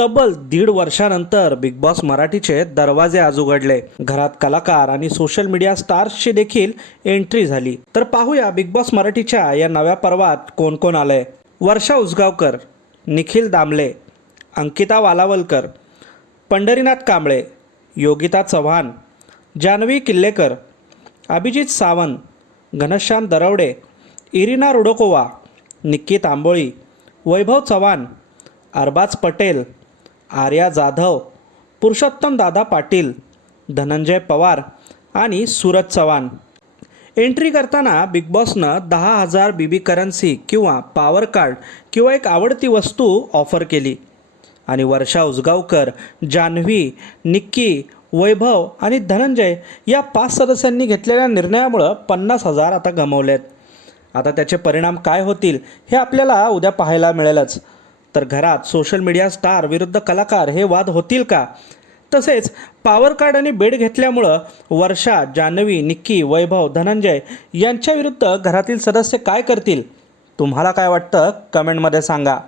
तब्बल दीड वर्षानंतर बिग बॉस मराठीचे दरवाजे आज उघडले. घरात कलाकार आणि सोशल मीडिया स्टार्सची देखील एंट्री झाली. तर पाहूया बिग बॉस मराठीच्या या नव्या पर्वात कोण कोण आलंय. वर्षा उसगावकर निखिल दामले अंकिता वालावलकर पंढरीनाथ कांबळे योगिता चव्हाण जान्हवी किल्लेकर अभिजित सावंत घनश्याम दरवडे इरिना रुडोकोवा निक्की तांबोळी वैभव चव्हाण अरबाज पटेल आर्या जाधव पुरुषोत्तम दादा पाटील धनंजय पवार आणि सूरज चव्हाण. एंट्री करताना बिग बॉसनं दहा हजार बीबी करन्सी किंवा पॉवर कार्ड किंवा एक आवडती वस्तू ऑफर केली. आणि वर्षा उसगावकर जान्हवी निक्की वैभव आणि धनंजय या पाच सदस्यांनी घेतलेल्या निर्णयामुळं पन्नास हजार आता गमावलेत. आता त्याचे परिणाम काय होतील हे आपल्याला उद्या पाहायला मिळेलच. तर घरात सोशल मीडिया स्टार विरुद्ध कलाकार हे वाद होतील का? तसेच पॉवर कार्ड आणि बेड घेतल्यामुळं वर्षा जान्हवी निक्की वैभव धनंजय यांच्या विरुद्ध घरातील सदस्य काय करतील? तुम्हाला काय वाटतं? कमेंटमध्ये सांगा.